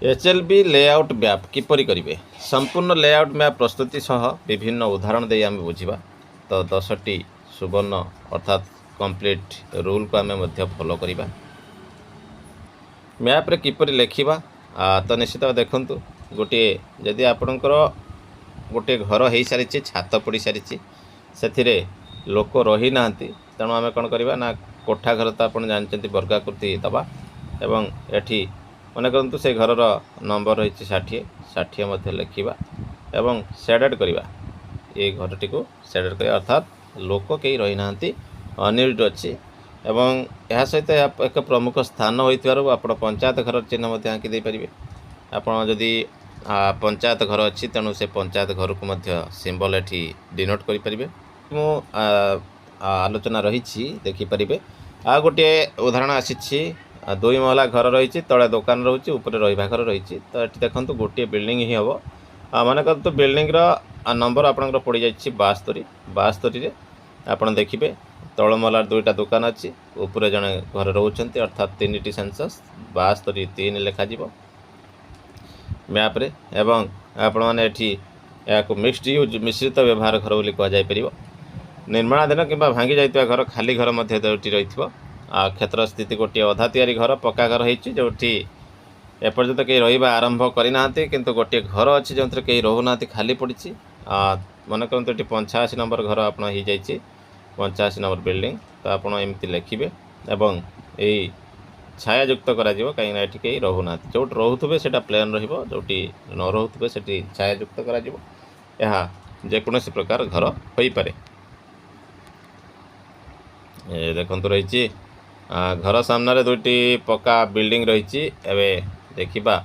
एचएलबी layout map किपरि करिवे संपूर्ण layout map प्रस्तुति सह विभिन्न उदाहरण दे आम बुझा तो 10टी सुवर्ण अर्थात कंप्लीट रूल को आम फॉलो करवा मैप्रे किपरि लेखिबा तो निश्चित देखु गोटे जदि आपणकर गोटे घर हो सारी छात पड़ सारी से लोक रही ना तेणु आम कौन करवा ना कोठा घर तो आप जानते वर्गाकृति दबा एवं एठी मन करूँ से घर नंबर रही 60 लिखा एवं सेडेड करवा ये घरटी को सेडेड कर अर्थात लोक कहीं रही ना अनयूज्ड अच्छी एवं यह सहित एक प्रमुख स्थान हो आप पंचायत घर चिन्ह आँकी पारे आपड़ जदि पंचायत घर अच्छी तेणु से पंचायत घर को सिंबल एटी डिनोट करें मु आलोचना रही देखिपारे आ गोटे उदाहरण आसी 2 महला घर रही तले दुकान रोचे ऊपर रहा घर रही तो ये देखो गोटे बिल्डिंग ही हम मन कर तो बिल्डिंग नंबर आपंकर पड़ जा 72 आप देखिए तल महलार 2टा दुकान अच्छी ऊपर जड़े घर रोच अर्थात 3टी सेंसस 72 3 लिखा मैप्रे एवं आपण मैंने या मिक्सड यूज मिश्रित व्यवहार घर बोली कहुपर निर्माणाधीन कि भांगी जाइए घर खाली घर दुटी रही क्षेत्र स्थिति गोटे अधा तैयारी घर पक्का घर होती एपर्यंत कहीं रहा आरंभ करना किंतु गोटे घर अच्छी जो कहीं रोना खाली पड़ी मन करूँ ये 85 नंबर घर आप 85 नंबर बिल्डिंग तो आप एमती लिखे एवं यही छायायुक्त कहीं कहीं रोना जो रोथे से प्लेन रोटी न रोथे से छायायुक्त करोसी प्रकार घर हो पारे देखु रही घर सामने 2टी पक्का बिल्डिंग रही देखा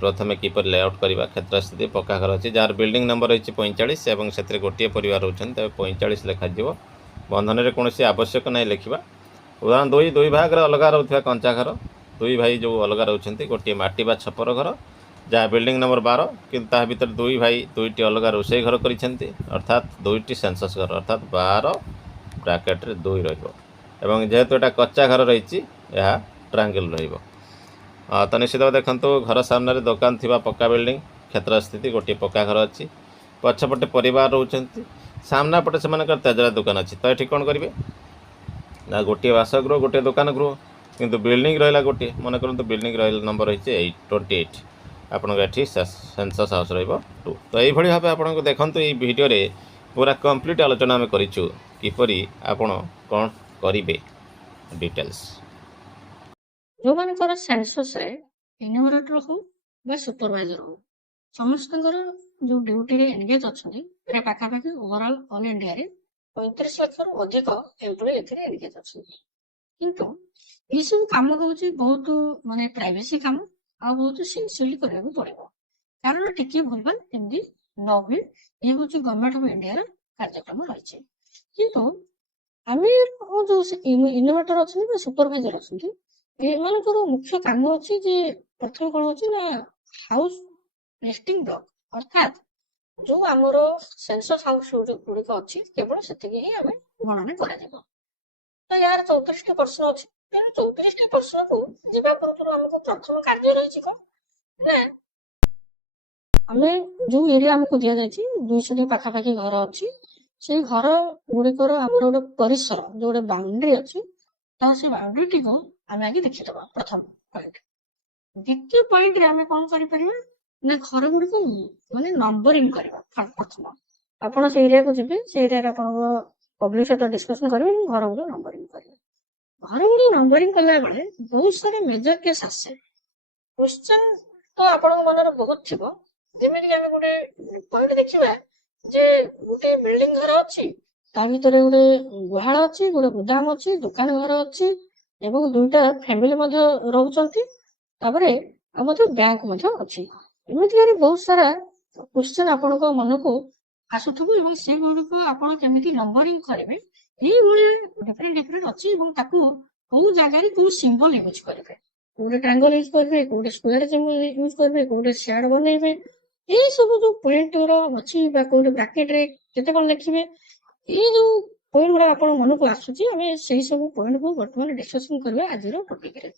प्रथमे किपर लेआउट करवा क्षेत्र स्थिति पक्का घर अच्छी जार बिल्डिंग नंबर रही 45 एवं से गोटे परिवार रोचन 45 लिखा बंधन में कौन आवश्यक ना लिखा उदाहरण दुई भाग अलग रोचा कंचा घर 2 भाई जो अलग रोचे गोटे माटी बा छपर घर जहाँ बिल्डिंग नंबर 12 कि भर 2 भाई 2टी अलग रोषे घर कर अर्थात 2टी सेंसस घर अर्थात 12 ब्राकेट 2 एवं जेहेतु यहाँ कच्चा घर रही ट्रायंगल तो निश्चित देखो घर सामने दुकान थी पक्का बिल्डिंग क्षेत्र स्थिति गोटे पक्का घर अच्छी पछपटे परिवार रोचन सामना पटे से तेजरा दुकान अच्छी तो ये कौन करेंगे ना गोटे बासगृह गोटे दुकान गृह किंतु बिल्डिंग रहा गोटे मन करूँ बिल्डिंग रहा नंबर रही 28 आपको ये सेंसस हाउस रो 2 तो यही भाव आपको देखो ये भिडियो पूरा कंप्लीट आलोचना आम करीपरि आपण कौन करेंगे डिटेल्स जो मानकर सेंसस रे इन्यूमरेटर हो बा सुपरवाइजर हो समस्त जो ड्यूटी रे एंगेज अच्छा पाखापाखि ओवरऑल ऑल इंडिया रे 35 लाख रु अधिक एम्प्लॉय एथिरे एंगेज अच्छा किंतु ये सब काम होची बहुत माने प्राइवेसी काम आ बहुत सिंसियरली करबा पड़िबो कारण टिके भूलभाल एमदी न हुए ये होची गवर्नमेंट ऑफ इंडिया रे कार्यक्रम रही किंतु आमे जो इन्यूमरेटर अच्छा सुपरवाइजर अच्छा एमानकर मुख्य काम अच्छी जे प्रथम कौन अच्छी ना हाउस लिस्टिंग ब्लॉक अर्थात जो आमर सेंसस हाउस गुड़िक अच्छी केवल से आम गणना कर तो यार 34% अच्छी 34% को जीवा पूर्व आमको प्रथम कार्य रही कौन आम जो एरिया आमको दि जाए 200 पाखापाखि घर अच्छी से घर गुड़िकर आम गोटे परिसर जो गोटे बाउंड्री अच्छी तो से बाउंड्री टी को आम आगे देखीदबा प्रथम पॉइंट द्वितीय पॉइंट रे आम कौन कर ना घर गुड़िक माने नंबरिंग करवा प्रथम आपड़ से एरिया को जी से एरिया आप पब्लिक सहित डिस्कसन करेंगे घर गुड़ नंबरिंग करेंगे घर गुड़ नंबरिंग कला बेले बहुत सारे मेजर केस आसे क्वेश्चन तो आपण मन बहुत थी जमी गोटे पॉइंट देखा जे गोटे बिल्डिंग घर अच्छी ता भर गोटे गुहाल अच्छी गोटे गोदाम अच्छी दुकान घर अच्छी एवं 2टा फैमिली रोचंती बैंक अच्छी एमती बहुत सारा क्वेश्चन आपण मन को आसुथबो एवं से गुड़िक आपण केमिति नंबरिंग करेंगे ये डिफरेंट डिफरेंट अच्छी कौ जगह कौ सिंबल यूज करेंगे गोटे ट्रायंगल यूज करेंगे गोटे स्क्वायर सिंबल यूज करेंगे गोटे शेड बनइबे ये सब जो पॉइंट अच्छी गोटे ब्रैकेट रे केते कोन लिखिबे ये जो पॉइंट गुड़ा आप मन को आसूची आम से सब पॉइंट को बर्तमान डिस्कसन करवा आज टॉपिक रे।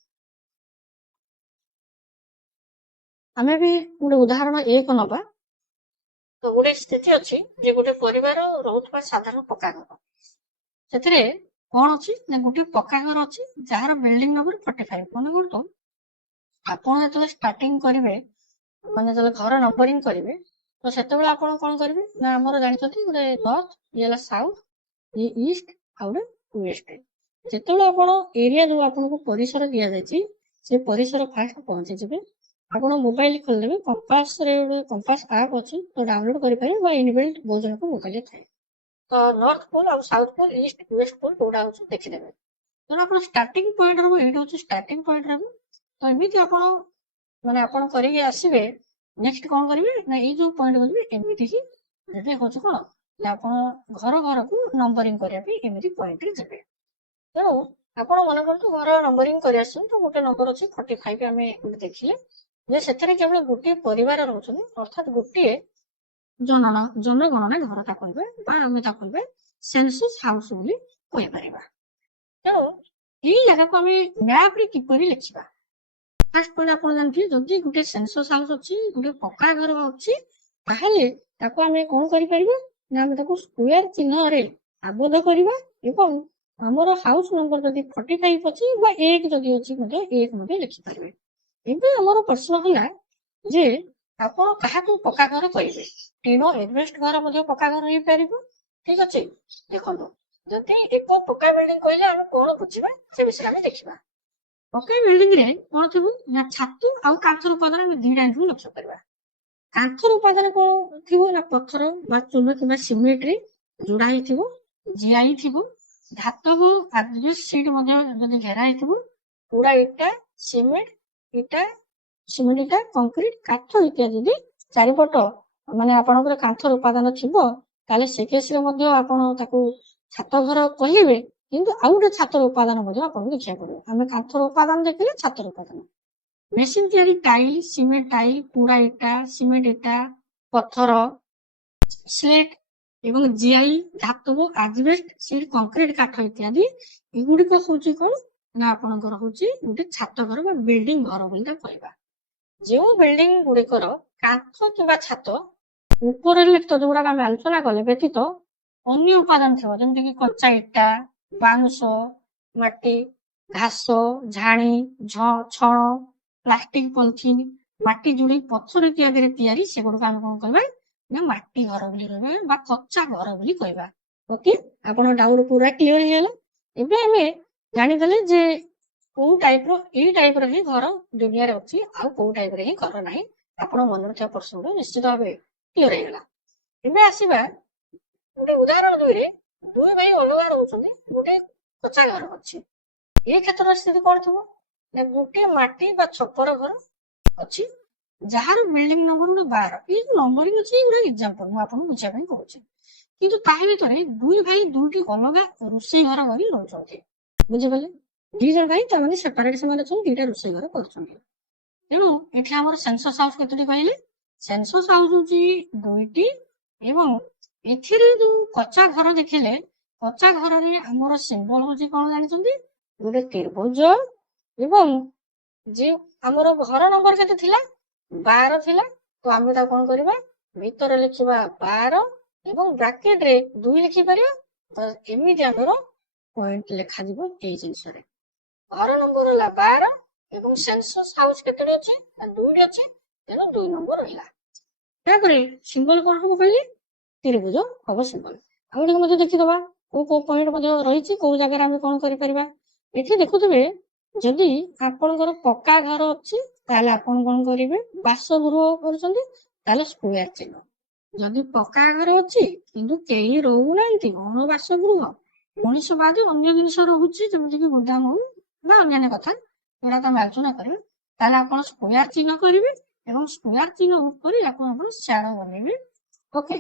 ଆମେ ବି ଗୋଟେ ଉଦାହରଣ 1 ନବା। ତ ଗୋଟେ ସ୍ଥିତି ଅଛି ଯେ ଗୋଟେ ପରିବାର ରହୁଥିବା ସାଧାରଣ ପକ୍କା ଘର। ସେଥିରେ କଣ ଅଛି ନା ଗୋଟେ ପକ୍କା ଘର ଅଛି ଯାହାର ବିଲ୍ଡିଂ ନମ୍ବର 45। ମନେ କରନ୍ତୁ ଆପଣ ଯେତେବେଳେ ଷ୍ଟାର୍ଟିଂ କରିବେ, ମାନେ ଯେତେବେଳେ ଘର ନମ୍ବରିଂ କରିବେ, ତ ସେତେବେଳେ ଆପଣ କଣ କରିବେ ନା ଆମର ଜାଣିଛନ୍ତି ଗୋଟେ ନର୍ଥ, ଇଏ ହେଲା ସାଉଥ, ଇଏ ଇଷ୍ଟ ଆଉ ଗୋଟେ ୱେଷ୍ଟ। ଯେତେବେଳେ ଆପଣ ଏରିଆ ଯୋଉ ଆପଣଙ୍କୁ ପରିସର ଦିଆଯାଇଛି ସେ ପରିସର ଫାଷ୍ଟ ପହଞ୍ଚିଯିବେ। ଆପଣ ମୋବାଇଲ ଖୋଲିଦେବେ, କମ୍ପାସରେ ଗୋଟେ କମ୍ପାସ ଆପ୍ ଅଛି ତ ଡାଉନଲୋଡ କରିପାରିବେ ବା ଇନବିଲ୍ଟ ବହୁତ ଜଣଙ୍କ ମୋବାଇଲରେ ଥାଏ। ତ ନର୍ଥ ପୋଲ ଆଉ ସାଉଥ ପୋଲ, ଇଷ୍ଟ ୱେଷ୍ଟ ପୋଲ କୋଉଟା ହଉଛି ଦେଖିଦେବେ। ତେଣୁ ଆପଣ ଷ୍ଟାର୍ଟିଂ ପଏଣ୍ଟ ରହିବ, ଏଇଟା ହଉଛି ଷ୍ଟାର୍ଟିଂ ପଏଣ୍ଟ ରହିବ। ତ ଏମିତି ଆପଣ ମାନେ ଆପଣ କରିକି ଆସିବେ। ନେକ୍ସଟ କଣ କରିବେ ନା ଏଇ ଯୋଉ ପଏଣ୍ଟ କରିବେ ଏମିତି ହିଁ ଏବେ ହଉଛି କଣ ନା ଆପଣ ଘର ଘରକୁ ନମ୍ବରିଂ କରିବା ପାଇଁ ଏମିତି ପଏଣ୍ଟରେ ଯିବେ। ତେଣୁ ଆପଣ ମନେ କରନ୍ତୁ ଘର ନମ୍ବରିଂ କରି ଆସୁଛନ୍ତି, ତ ଗୋଟେ ନମ୍ବର ଅଛି 45 ଆମେ ଦେଖିଲେ ଯେ ସେଥିରେ କେବଳ ଗୋଟିଏ ପରିବାର ରହୁଛନ୍ତି, ଅର୍ଥାତ୍ ଗୋଟିଏ ଜନଗଣନା ଘର ତା କହିବେ ବା ଆମେ ତା କହିବେ ସେନ୍ସସ୍ ହାଉସ ବୋଲି କହିପାରିବା। ତେଣୁ ଏଇ ଜାଗାକୁ ଆମେ ମ୍ୟାପରେ କିପରି ଲେଖିବା? ଫାଷ୍ଟ ପଏଣ୍ଟ ଆପଣ ଜାଣିଥିବେ, ଯଦି ଗୋଟେ ସେନ୍ସସ୍ ହାଉସ ଅଛି, ଗୋଟେ ପକ୍କା ଘର ଅଛି, ତାହେଲେ ତାକୁ ଆମେ କଣ କରିପାରିବା ନା ଆମେ ତାକୁ ସ୍କୋୟାର ଚିହ୍ନରେ ଆବଦ୍ଧ କରିବା ଏବଂ ଆମର ହାଉସ ନମ୍ବର ଯଦି 45 ଅଛି ବା 1 ଯଦି ଅଛି ମଧ୍ୟ 1 ମଧ୍ୟ ଲେଖିପାରିବେ। ଏବେ ଆମର ପ୍ରଶ୍ନ ହେଲା ଯେ ଆପଣ କାହାକୁ ପକ୍କା ଘର କହିବେ? ଟିଣ ଏଜବେଷ୍ଟ ଘର ମଧ୍ୟ ପକ୍କା ଘର ହେଇପାରିବ। ଠିକ ଅଛି, ଦେଖନ୍ତୁ ଯଦି ଏକ ପକ୍କା ବିଲ୍ଡିଂ କହିଲେ ଆମେ କଣ ବୁଝିବା ସେ ବିଷୟରେ ଆମେ ଦେଖିବା। ପକ୍କା ବିଲ୍ଡିଂ ରେ କଣ ଥିବ ନା ଛାତ ଆଉ କାନ୍ଥର ଉପାଦାନ ଆମେ ଦିଟା ଜିନିଷ ଲକ୍ଷ୍ୟ କରିବା। କାନ୍ଥର ଉପାଦାନ କଣ ଥିବ ନା ପଥର ବା ଚୂନ କିମ୍ବା ସିମେଣ୍ଟରେ ଯୋଡା ହେଇଥିବ, ଜିଆଇ ଥିବ, ଧାତବ ଆଜବେଷ୍ଟ ସିଟ୍ ମଧ୍ୟ ଯଦି ଘେରା ହେଇଥିବ, ପୁରା ଇଟା, ସିମେଣ୍ଟ ଇଟା, କଂକ୍ରିଟ, କାଠ ଇତ୍ୟାଦି ଯଦି ଚାରିପଟ ମାନେ ଆପଣଙ୍କର କାନ୍ଥର ଉପାଦାନ ଥିବ, ତାହେଲେ ସେ କେସରେ ମଧ୍ୟ ଆପଣ ତାକୁ ଛାତ ଘର କହିବେ। କିନ୍ତୁ ଆଉ ଗୋଟେ ଛାତର ଉପାଦାନ ମଧ୍ୟ ଆପଣଙ୍କୁ ଦେଖିବାକୁ ପଡିବ। ଆମେ କାନ୍ଥର ଉପାଦାନ ଦେଖିଲେ ଛାତର ଉପାଦାନ ମେସିନ ତିଆରି ଟାଇଲ, ସିମେଣ୍ଟ ଟାଇଲ, ପୁରା ଇଟା, ସିମେଣ୍ଟ ଇଟା, ପଥର, ସ୍ଲେଟ ଏବଂ ଜିଆଇ, ଧାତବ ଆଜବେଷ୍ଟ ସିଟ୍, କଂକ୍ରିଟ, କାଠ ଇତ୍ୟାଦି ଏଗୁଡିକ ହଉଛି କଣ ନା ଆପଣଙ୍କର ହଉଛି ଗୋଟେ ଛାତ ଘର ବା ବିଲ୍ଡିଂ ଘର ବୋଲି ତାକୁ କହିବା। ଯେଉଁ ବିଲ୍ଡିଂ ଗୁଡିକର କାନ୍ଥ କିମ୍ବା ଛାତ ଉପରେ ଲିଖିତ ଯୋଉଗୁଡାକ ଆମେ ଆଲୋଚନା କଲେ ବ୍ୟତୀତ ଅନ୍ୟ ଉପାଦାନ ଥିବ, ଯେମିତିକି କଞ୍ଚା ଇଟା, ବାଉଁଶ, ମାଟି, ଘାସ, ଝାଣି, ଛଣ, ପ୍ଲାଷ୍ଟିକ ପଲିଥିନ୍, ମାଟି ଯୋଡି, ପଥର ଇତ୍ୟାଦିରେ ତିଆରି, ସେଗୁଡିକ ଆମେ କଣ କହିବା ନା ମାଟି ଘର ବୋଲି କହିବା ବା କଞ୍ଚା ଘର ବୋଲି କହିବା। ଓକେ, ଆପଣ ଡାଉଟ ପୁରା କ୍ଲିୟର ହେଇଗଲା। ଏବେ ଆମେ ଜାଣିଦେଲେ ଯେ କୋଉ ଟାଇପର ଏଇ ଟାଇପର ହିଁ ଘର ଦୁନିଆରେ ଅଛି, ଆଉ କୋଉ ଟାଇପର ହିଁ ଘର ନାହିଁ। ଆପଣ ମନରେ ଥିବା ପ୍ରଶ୍ନଟା ନିଶ୍ଚିତ ଭାବେ କ୍ଲିୟର ହେଇଗଲା। ଏବେ ଆସିବା ଗୋଟେ ଉଦାହରଣ 2ରେ ଦୁଇ ଭାଇ ଅଲଗା ରହୁଛନ୍ତି, ଗୋଟେ କଞ୍ଚା ଘର ଅଛି। ଏ କ୍ଷେତ୍ରରେ ସ୍ଥିତି କଣ ଥିବ ନା ଗୋଟେ ମାଟି ବା ଛପର ଘର ଅଛି ଯାହାର ବିଲ୍ଡିଂ ନମ୍ବର 12। ଏଇ ଯୋଉ ନମ୍ବରିଂ ଅଛି ଏଗୁଡା ଏକ୍ସାମ୍ପଲ ମୁଁ ଆପଣଙ୍କୁ ବୁଝିବା ପାଇଁ କହୁଛି। କିନ୍ତୁ ତା ଭିତରେ ଦୁଇ ଭାଇ ଦୁଇଟି ଅଲଗା ରୋଷେଇ ଘର କରି ରହୁଛନ୍ତି। ବୁଝିପାରିଲେ? 2 ଜଣ ଭାଇ ତାମାନେ ସେପାରେଟ ସେମାନେ ଅଛନ୍ତି, 2ଟା ରୋଷେଇ ଘର କରୁଛନ୍ତି। ତେଣୁ ଏଠି ଆମର ସେନ୍ସସ୍ ହାଉସ କେତୋଟି କହିଲେ? ସେନ୍ସସ୍ ହାଉସ ହଉଛି 2ଟି ଏବଂ ଏଥିରେ ଯୋଉ କଚ୍ଚା ଘର ଦେଖିଲେ, କଚ୍ଚା ଘରରେ ଆମର ସିମ୍ବଲ ହଉଛି କଣ ଜାଣିଛନ୍ତି? ଗୋଟେ ତ୍ରିଭୁଜ ଏବଂ ଯେ ଆମର ଘର ନମ୍ବର କେତେ ଥିଲା? 12 ଥିଲା। ତ ଆମେ ତାକୁ କଣ କରିବା ଭିତରେ ଲେଖିବା 12 ଏବଂ ବ୍ରାକେଟ ରେ 2 ଲେଖିପାରିବା। ତ ଏମିତି ଆମର ପଏଣ୍ଟ ଲେଖାଯିବ ଏଇ ଜିନିଷରେ। ଘର ନମ୍ବର ହେଲା 12 ଏବଂ ସେନ୍ସସ୍ ହାଉସ କେତେଟି ଅଛି ନା 2ଟି ଅଛି, ତେଣୁ 2 ନମ୍ବର ରହିଲା। ତାପରେ ସିମ୍ବଲ କଣ ହବ କହିଲେ? ତ୍ରିଭୁଜ ହବ ସିମ୍ବଲ। ଆଉ ଟିକେ ମଧ୍ୟ ଦେଖିଦବା କୋଉ କୋଉ ପଏଣ୍ଟ ମଧ୍ୟ ରହିଛି, କୋଉ ଜାଗାରେ ଆମେ କଣ କରିପାରିବା। ଏଠି ଦେଖୁଥିବେ ଯଦି ଆପଣଙ୍କର ପକ୍କା ଘର ଅଛି ତାହେଲେ ଆପଣ କଣ କରିବେ, ବାସଗୃହ କରୁଛନ୍ତି ତାହେଲେ ସ୍କୋୟାର ଚିହ୍ନ। ଯଦି ପକ୍କା ଘର ଅଛି କିନ୍ତୁ କେହି ରହୁନାହାନ୍ତି, ଅଣବାସଗୃହ, ମଣିଷ ବାଦ ଅନ୍ୟ ଜିନିଷ ରହୁଛି ଯେମିତିକି ଗୋଦାମ ହଉ ବା ଅନ୍ୟାନ୍ୟ କଥା ଯୋଉଟା ଆମେ ଆଲୋଚନା କରିବା, ତାହେଲେ ଆପଣ ସ୍କୋୟାର ଚିହ୍ନ କରିବେ ଏବଂ ସ୍କୋୟାର ଚିହ୍ନ ଉପରେ ଆପଣ ସ୍ୟାଡୋ ବନେଇବେ। ଓକେ,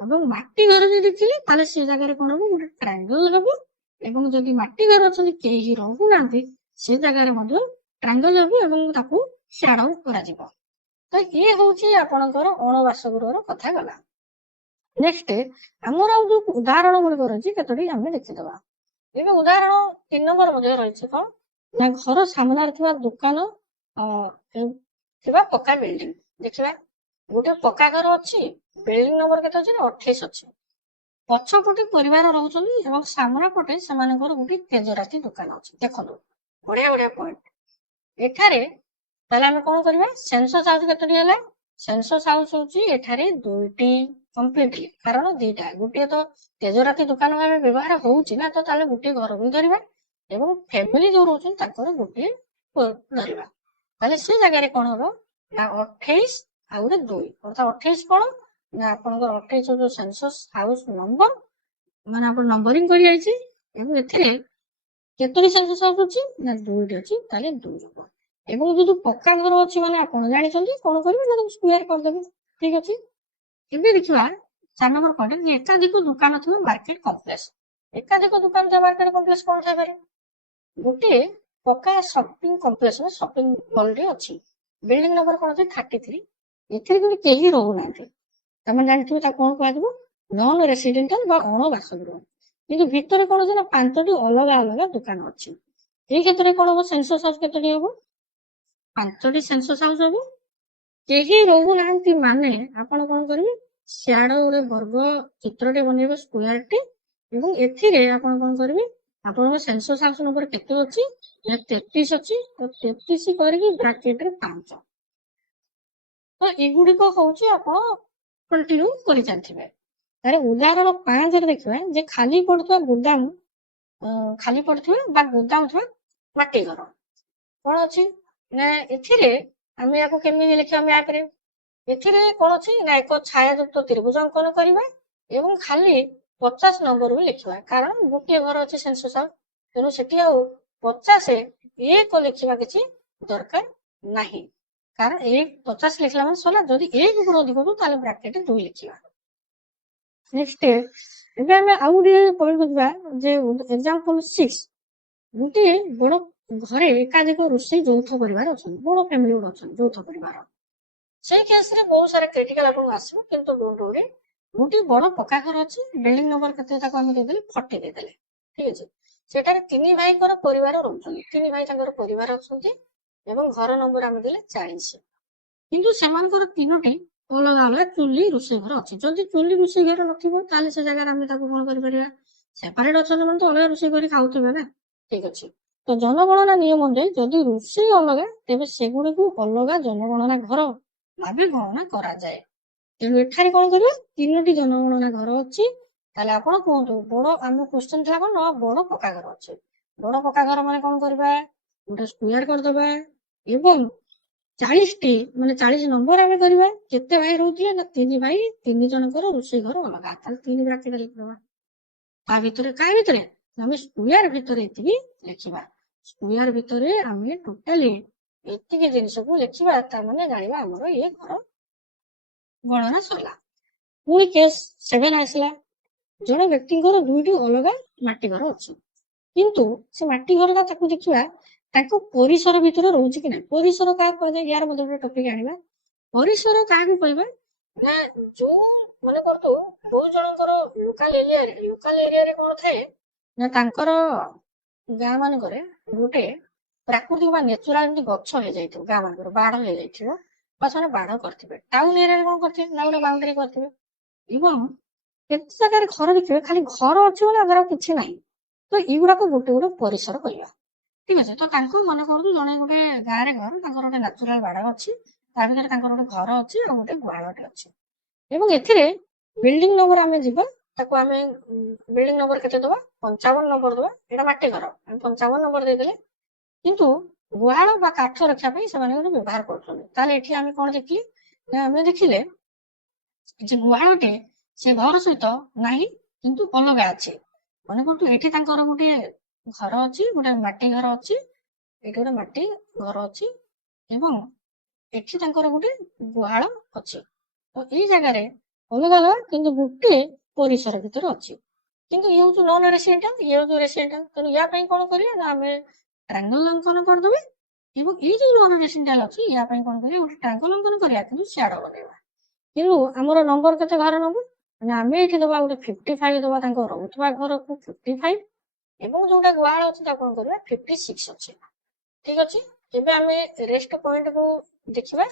ଏବଂ ମାଟି ଘର ଯଦି ଥିଲେ ତାହେଲେ ସେ ଜାଗାରେ କଣ ହବ, ଗୋଟେ ଟ୍ରାଙ୍ଗଲ ହବ ଏବଂ ଯଦି ମାଟି ଘର ଅଛନ୍ତି କେହି ରହୁନାହାନ୍ତି ସେ ଜାଗାରେ ମଧ୍ୟ ଟ୍ରାଙ୍ଗଲ ହବ ଏବଂ ତାକୁ ସ୍ୟାଡୋ କରାଯିବ। ତ ଇଏ ହଉଛି ଆପଣଙ୍କର ଅଣବାସଗୃହର କଥା ଗଲା। ନେକ୍ସଟ ଆମର ଆଉ ଯୋଉ ଉଦାହରଣ ଗୁଡିକ ରହିଛି କେତୋଟି ଆମେ ଦେଖିଦବା। ଏବେ ଉଦାହରଣ 3 ନମ୍ବର ମଧ୍ୟ ରହିଛି କଣ ନା ଘର ସାମ୍ନାରେ ଥିବା ଦୋକାନ ଥିବା ପକ୍କା ବିଲ୍ଡିଂ ଦେଖିବା। ଗୋଟେ ପକ୍କା ଘର ଅଛି, ବିଲ୍ଡିଂ ନମ୍ବର କେତେ ଅଛି ନା 28 ଅଛି। ପଛପଟେ ପରିବାର ରହୁଛନ୍ତି ଏବଂ ସାମ୍ନା ପଟେ ସେମାନଙ୍କର ଗୋଟେ ତେଜରାତି ଦୋକାନ ଅଛି। ଦେଖନ୍ତୁ ବଢିଆ ବଢିଆ ପଏଣ୍ଟ ଏଠାରେ। ତାହେଲେ ଆମେ କଣ କରିବା, ସେନ୍ସସ୍ ହାଉସ୍ କେତୋଟି ହେଲା? ସେନ୍ସସ୍ ହାଉସ୍ ହଉଛି ଏଠାରେ 2ଟି କମ୍ପ୍ଲିଟଲି, କାରଣ 2ଟା, ଗୋଟିଏ ତ ତେଜରାତି ଦୋକାନ ଭାବେ ବ୍ୟବହାର ହଉଛି ନା, ତ ତାହେଲେ ଗୋଟିଏ ଘର ବି ଧରିବା ଏବଂ ଫ୍ୟାମିଲି ଯୋଉ ରହୁଛନ୍ତି ତାଙ୍କର ଗୋଟିଏ ଧରିବା। ତାହେଲେ ସେ ଜାଗାରେ କଣ ହବ ନା 28 ଆଉ ଗୋଟେ 2, ଅର୍ଥାৎ 28 କଣ ନା ଆପଣଙ୍କର 28 ଯୋଉ ସେନ୍ସସ୍ ହାଉସ୍ ନମ୍ବର, ମାନେ ଆପଣ ନମ୍ବରିଂ କରିଯାଇଛି ଏବଂ ଏଥିରେ କେତୋଟି ସେନ୍ସସ୍ ହାଉସ୍ ଅଛି ନା 2ଟି ଅଛି, ତାହେଲେ 2 ହବ। ଏବଂ ଯଦି ପକ୍କା ଘର ଅଛି ମାନେ ଆପଣ ଜାଣିଛନ୍ତି କଣ କରିବେ ନା ତାକୁ ସ୍କୋୟାର କରିଦେବେ। ଠିକ ଅଛି। ଏବେ ଦେଖିବା 4 ନମ୍ବର ପଏଣ୍ଟ, ଏକାଧିକ ଦୋକାନ ଥିବା ମାର୍କେଟ କମ୍ପ୍ଲେକ୍ସ। ଏକାଧିକ ଦୋକାନ ଥିବା ମାର୍କେଟ କମ୍ପ୍ଲେକ୍ସ କଣ ଥାଇପାରେ? ଗୋଟିଏ ପକ୍କା ସପିଂ କମ୍ପ୍ଲେକ୍ସ ସପିଂ ମଲରେ ଅଛି, ବିଲ୍ଡିଂ ନମ୍ବର କଣ ଅଛି 33। ଏଥିରେ କିନ୍ତୁ କେହି ରହୁନାହାନ୍ତି, ତମେ ଜାଣିଥିବେ ତାକୁ କଣ କୁହାଯିବ, ନନ୍ ରେସିଡେଣ୍ଟାଲ ବା ଅଣବାସଗୃହ। କିନ୍ତୁ ଭିତରେ କଣ ଅଛି ନା 5ଟି ଅଲଗା ଅଲଗା ଦୋକାନ ଅଛି। ଏଇ କ୍ଷେତ୍ରରେ କଣ ହବ, ସେନ୍ସସ୍ ହାଉସ୍ କେତୋଟି ହବ? 5ଟି ସେନ୍ସସ୍ ହାଉସ୍ ହବ। କେହି ରହୁନାହାନ୍ତି ମାନେ ଆପଣ କଣ କରିବେ, ସିଆଡ ଗୋଟେ ବର୍ଗ ଚିତ୍ରଟେ ବନେଇବେ ସ୍କୋୟାରଟେ ଏବଂ ଏଥିରେ ଆପଣ କଣ କରିବେ, ଆପଣଙ୍କ ସେନ୍ସସ୍ ହାଉସ୍ ନମ୍ବର କେତେ ଅଛି ନା 33 ଅଛି, ତ 33 କରିକି ବ୍ରାକେଟରେ 5। ତ ଏଗୁଡିକ ହଉଛି ଆପଣ କଣ୍ଟିନ୍ୟୁ କରି ଚାଲିଥିବେ। ତାହେଲେ ଉଦାହରଣ 5ରେ ଦେଖିବା ଯେ ଖାଲି ପଡୁଥିବା ଗୋଦାମ, ଖାଲି ପଡୁଥିବା ବା ଗୋଦାମ ଥିବା ମାଟି ଘର କଣ ଅଛି ନା ଏଥିରେ ଆମେ ୟାକୁ କେମିତି ଲେଖିବା ମ୍ୟାପରେ? ଏଥିରେ କଣ ଅଛି ନା ଏକ ଛାୟାଯୁକ୍ତ ତ୍ରିଭୁଜ ଅଙ୍କନ କରିବା ଏବଂ ଖାଲି 50 ନମ୍ବର ଲେଖିବା, କାରଣ ଗୋଟିଏ ଘର ଅଛି ସେନ୍ସସ୍ ହାଉସ୍, ତେଣୁ ସେଠି ଆଉ 50 1 ଲେଖିବା କିଛି ଦରକାର ନାହିଁ, କାରଣ 50 ଲେଖିଲା ମାନେ ସରିଲା। ଯଦି 1 ଉପରେ ଅଧିକ ହବ ତାହେଲେ ବ୍ରାକେଟ 2 ଲେଖିବା। ନେକ୍ସଟ ଏବେ ଆମେ ଆଉ ଗୋଟେ ପଏଣ୍ଟ ଯିବା ଯେ ଏକ୍ସାମ୍ପଲ 6, ଗୋଟିଏ ବଡ ଘରେ ଏକାଧିକ ରୋଷେଇ ଯୌଥ ପରିବାର ଅଛନ୍ତି, ବଡ ଫ୍ୟାମିଲି ଗୋଟେ ଅଛନ୍ତି ଯୌଥ ପରିବାର। ସେଇ କେସରେ ବହୁତ ସାରା କ୍ରିଟିକାଲ ଆପଣଙ୍କୁ ଆସିବ, କିନ୍ତୁ ଡୋଣ୍ଟ, ଗୋଟିଏ ବଡ ପକ୍କା ଘର ଅଛି, ବିଲ୍ଡିଂ ନମ୍ବର କେତେ ତାକୁ ଆମେ ଦେଇଦେଲେ 40 ଦେଇଦେଲେ। ଠିକ ଅଛି। ସେଠାରେ 3 ଭାଇଙ୍କର ପରିବାର ରହୁଛନ୍ତି, 3 ଭାଇ ତାଙ୍କର ପରିବାର ଅଛନ୍ତି ଏବଂ ଘର ନମ୍ବର ଆମେ ଦେଲେ 40। କିନ୍ତୁ ସେମାନଙ୍କର 3ଟି ଅଲଗା ଅଲଗା ଚୁଲି ରୋଷେଇ ଘର ଅଛି। ଯଦି ଚୁଲି ରୋଷେଇ ଘର ନଥିବ ତାହେଲେ ସେ ଜାଗାରେ ଆମେ ତାକୁ କଣ କରିପାରିବା, ସେପାରେଟ ଅଛନ୍ତି ମାନେ ତ ଅଲଗା ରୋଷେଇ କରି ଖାଉଥିବେ ନା। ଠିକ ଅଛି। ତ ଜନଗଣନା ନିୟମ ଅନୁଯାୟୀ ଯଦି ରୋଷେଇ ଅଲଗା, ତେବେ ସେଗୁଡିକୁ ଅଲଗା ଜନଗଣନା ଘର ଭାବେ ଗଣନା କରାଯାଏ। ତେଣୁ ଏଠାରେ କଣ କରିବା, 3ଟି ଜନଗଣନା ଘର ଅଛି। ତାହେଲେ ଆପଣ କୁହନ୍ତୁ, ବଡ ଆମ କ୍ୱେଶ୍ଚନ ଥିଲା କଣ, ବଡ ପକ୍କା ଘର ଅଛି। ବଡ ପକ୍କା ଘର ମାନେ କଣ କରିବା, ଗୋଟେ ସ୍କୋୟାର କରିଦବା ଏବଂ 40ଟି ମାନେ 40 ନମ୍ବର ଆମେ କରିବା। କେତେ ଭାଇ ରହୁଥିଲେ ନା 3 ଭାଇ, 3 ଜଣଙ୍କର ରୋଷେଇ ଘର ଅଲଗା, ତାହେଲେ 3 ବ୍ରାକେଟ ଲେଖିଦବା। ତା ଭିତରେ କାହା ଭିତରେ ଆମେ ସ୍କୋୟାର ଭିତରେ ଏତିକି ଲେଖିବା। ସ୍କୋୟାର ଭିତରେ ଆମେ ଟୋଟାଲି ଏତିକି ଜିନିଷକୁ ଲେଖିବା, ତାମାନେ ଜାଣିବା ଆମର ଇଏ ଘର ଗଣନା ସରିଲା। ପୁଣି କେସ୍ 7 ଆସିଲା, ଜଣେ ବ୍ୟକ୍ତିଙ୍କର 2ଟି ଅଲଗା ମାଟି ଘର ଅଛି, କିନ୍ତୁ ସେ ମାଟି ଘରଟା ତାକୁ ଦେଖିବା ତାଙ୍କ ପରିସର ଭିତରେ ରହୁଛି କି ନାହିଁ। ପରିସର କାହାକୁ କୁହାଯାଏ, ୟାର ମଧ୍ୟ ଗୋଟେ ଟପିକ ଆଣିବା। ପରିସର କାହାକୁ କହିବା ନା ଯୋଉ ମନେ କରନ୍ତୁ ଦୁଇ ଜଣଙ୍କର ଲୋକାଲ ଏରିଆରେ କଣ ଥାଏ ନା ତାଙ୍କର ଗାଁ ମାନଙ୍କରେ ଗୋଟେ ପ୍ରାକୃତିକ ବା ନେଚୁରାଲ ଏମିତି ଗଛ ହେଇଯାଇଥିବ, ଗାଁ ମାନଙ୍କର ବାଡ଼ ହେଇଯାଇଥିବ ବା ସେମାନେ ବାଡ଼ କରିଥିବେ। ଟାଉନ ଏରିଆରେ କଣ କରିଥିବେ ନା ଗୋଟେ ବାଉଣ୍ଡରୀ କରିଥିବେ ଏବଂ କେତେ ଜାଗାରେ ଘର ଦେଖିବେ ଖାଲି ଘର ଅଛି ବୋଲି ଆଗରେ କିଛି ନାହିଁ। ତ ଏଇଗୁଡାକ ଗୋଟେ ଗୋଟେ ପରିସର କରିବା। ଠିକ ଅଛି। ତ ତାଙ୍କୁ ମନେ କରନ୍ତୁ ଜଣେ ଗୋଟେ ଗାଁରେ ଘର, ତାଙ୍କର ଗୋଟେ ନ୍ୟାଚୁରାଲ ବାଡ଼ ଅଛି, ତା ଭିତରେ ତାଙ୍କର ଗୋଟେ ଘର ଅଛି ଆଉ ଗୋଟେ ଗୁହାଳଟେ ଅଛି ଏବଂ ଏଥିରେ ବିଲ୍ଡିଂ ନମ୍ବର ଆମେ ଯିବା, ତାକୁ ଆମେ ବିଲ୍ଡିଂ ନମ୍ବର କେତେ ଦବା, 55 ନମ୍ବର ଦବା। ଏଇଟା ମାଟି ଘର, ଆମେ 55 ନମ୍ବର ଦେଇଦେଲେ। କିନ୍ତୁ ଗୁହାଳ ବା କାଠ ରଖିବା ପାଇଁ ସେମାନେ ଗୋଟେ ବ୍ୟବହାର କରୁଛନ୍ତି। ତାହେଲେ ଏଠି ଆମେ କଣ ଦେଖିଲେ ନା ଆମେ ଦେଖିଲେ ଯେ ଗୁହାଳଟେ ସେ ଘର ସହିତ ନାହିଁ କିନ୍ତୁ ଅଲଗା ଅଛି। ମନେ କରନ୍ତୁ ଏଠି ତାଙ୍କର ଗୋଟେ ଘର ଅଛି, ଗୋଟେ ମାଟି ଘର ଅଛି, ଏଠି ଗୋଟେ ମାଟି ଘର ଅଛି ଏବଂ ଏଠି ତାଙ୍କର ଗୋଟେ ଗୁହାଳ ଅଛି। ତ ଏଇ ଜାଗାରେ ଅଲଗା ଅଲଗା କିନ୍ତୁ ଗୋଟେ ପରିସର ଭିତରେ ଅଛି। କିନ୍ତୁ ଇଏ ହଉଛି ନନ୍ ରେସିଡେଣ୍ଟାଲ, ଇଏ ହଉଛି ରେସିଡେଣ୍ଟାଲ। ତେଣୁ ୟା ପାଇଁ କଣ କରିବା ନା ଆମେ ଟ୍ରାଙ୍ଗଲ ଅଙ୍କନ କରିଦେବା ଏବଂ ଏଇ ଯୋଉ ନନ୍ ରେସିଡେଣ୍ଟାଲ ଅଛି ୟା ପାଇଁ କଣ କରିବା, ଗୋଟେ ଟ୍ରାଙ୍ଗଲ ଅଙ୍କନ କରିବା କିନ୍ତୁ ସ୍ୟାଡୋ ବନେଇବା। କିନ୍ତୁ ଆମର ନମ୍ବର କେତେ ଘର ନମ୍ବର ମାନେ ଆମେ ଏଠି ଦବା ଗୋଟେ 55 ଦବା, ତାଙ୍କ ରହୁଥିବା ଘରକୁ 55 ଏବଂ ଯୋଉଟା ଗୁହାଳ ଅଛି ତାକୁ କଣ କରିବା 56 ଅଛି। ଠିକ ଅଛି। ଏବେ ଆମେ ରେଷ୍ଟ ପଏଣ୍ଟ କୁ ଦେଖିବା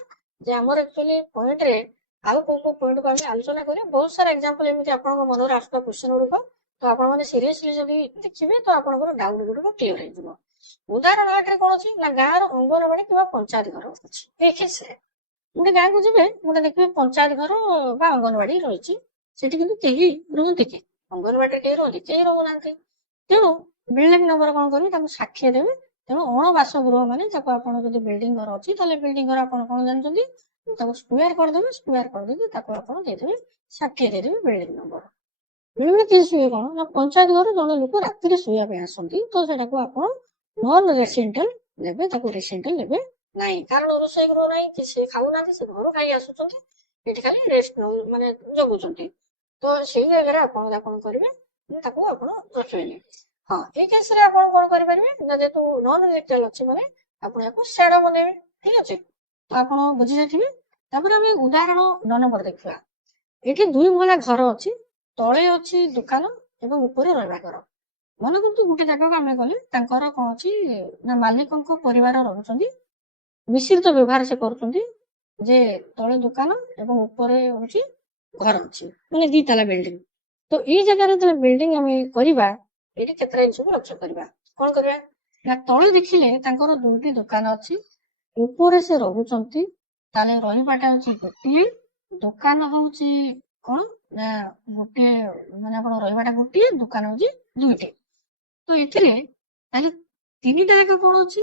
ଯେ ଆମର ଆକ୍ଚୁଆଲି ପଏଣ୍ଟ ରେ ଆଉ କୋଉ କୋଉ ପଏଣ୍ଟ କୁ ଆମେ ଆଲୋଚନା କରିବା। ବହୁତ ସାରା ଏକ୍ସାମ୍ପଲ ଏମିତି ଆପଣଙ୍କ ମନରେ ଆସୁଥିବା କ୍ୱେଶ୍ଚନ ଗୁଡିକ, ତ ଆପଣମାନେ ସିରିୟସଲି ଯଦି ଦେଖିବେ ତ ଆପଣଙ୍କର ଡାଉଟ ଗୁଡିକ କ୍ଲିୟର ହେଇଯିବ। ଉଦାହରଣ ଆଗରେ କଣ ଅଛି ନା ଗାଁର ଅଙ୍ଗନବାଡି କିମ୍ବା ପଞ୍ଚାୟତ ଘର ଅଛି। ଏଇ କେସରେ ଗୋଟେ ଗାଁକୁ ଯିବେ, ଗୋଟେ ଦେଖିବେ ପଞ୍ଚାୟତ ଘର ବା ଅଙ୍ଗନବାଡି ରହିଛି, ସେଠି କିନ୍ତୁ କେହି ରୁହନ୍ତି କି? ଅଙ୍ଗନବାଡିରେ କେହି ରୁହନ୍ତି? କେହି ରହୁନାହାନ୍ତି। ତେଣୁ ବିଲ୍ଡିଂ ନମ୍ବର କଣ କରିବେ, ତାକୁ ସାକ୍ଷୀ ଦେବେ। ତେଣୁ ଅଣବାସଗୃହ ମାନେ ତାକୁ ଆପଣ ଯଦି ବିଲ୍ଡିଂ ଘର ଅଛି ତାହେଲେ ବିଲ୍ଡିଂ ଘର ଆପଣ କଣ ଜାଣିଛନ୍ତି, ତାକୁ ସ୍କୋୟାର କରିଦେବେ। ସ୍କୋୟାର କରିଦେଇକି ତାକୁ ଆପଣ ଦେଇଦେବେ, ସାକ୍ଷୀ ଦେଇଦେବେ ବିଲ୍ଡିଂ ନମ୍ବର। ବେଳେବେଳେ କେସ୍ ହୁଏ କଣ ନା ପଞ୍ଚାୟତ ଘର ଜଣେ ଲୋକ ରାତିରେ ଶୋଇବା ପାଇଁ ଆସନ୍ତି, ତ ସେଟାକୁ ଆପଣ ନନ୍ ରେସିଡେଣ୍ଟାଲ ନେବେ, ତାକୁ ରେସିଡେଣ୍ଟାଲ ନେବେ ନାହିଁ। କାରଣ ରୋଷେଇ ଗୃହ ନାହିଁ, କି ସେ ଖାଉନାହାନ୍ତି, ସେ ଘରୁ ଖାଇ ଆସୁଛନ୍ତି, ଏଠି ଖାଲି ରେଷ୍ଟ ମାନେ ଜଗୁଛନ୍ତି। ତ ସେଇ ଜାଗାରେ ଆପଣ କଣ କରିବେ, ତାକୁ ଆପଣ ରଖିବେନି। ହଁ, ଏଇ କେସରେ ଆପଣ କଣ କରିପାରିବେ ନା ଯେହେତୁ ନନ୍ ରେସିଡେଣ୍ଟାଲ ଅଛି ମାନେ ଆପଣ ୟାକୁ ସ୍ୟାଡୋ ବନେଇବେ। ଠିକ ଅଛି, ତ ଆପଣ ବୁଝିଯାଇଥିବେ। ତାପରେ ଆମେ ଉଦାହରଣ 9 ନମ୍ବର ଦେଖିବା। ଏଠି 2 ମହଲା ଘର ଅଛି, ତଳେ ଅଛି ଦୋକାନ ଏବଂ ଉପରେ ରହିବା ଘର। ମନେ କରନ୍ତୁ ଗୋଟେ ଜାଗାକୁ ଆମେ ଗଲେ, ତାଙ୍କର କଣ ଅଛି ନା ମାଲିକଙ୍କ ପରିବାର ରହୁଛନ୍ତି, ମିଶ୍ରିତ ବ୍ୟବହାର ସେ କରୁଛନ୍ତି, ଯେ ତଳେ ଦୋକାନ ଏବଂ ଉପରେ ହଉଛି ଘର ଅଛି, ମାନେ 2 ତାଲା ବିଲ୍ଡିଂ। ତ ଏଇ ଜାଗାରେ ଯେତେବେଳେ ବିଲ୍ଡିଂ ଆମେ କରିବା, ଏଠି କେତେଟା ଜିନିଷକୁ ଲକ୍ଷ୍ୟ କରିବା। କଣ କରିବା ନା ତଳେ ଦେଖିଲେ ତାଙ୍କର 2ଟି ଦୋକାନ ଅଛି, ଉପରେ ସେ ରହୁଛନ୍ତି, ତାହେଲେ ରହିବାଟା ହଉଛି ଗୋଟିଏ, ଦୋକାନ ହଉଛି କଣ ନା ଗୋଟିଏ, ମାନେ ଆପଣ ରହିବାଟା ଗୋଟିଏ, ଦୋକାନ ହଉଛି 2ଟି। ତ ଏଥିରେ ତାହେଲେ 3ଟା ଯାକ କଣ ଅଛି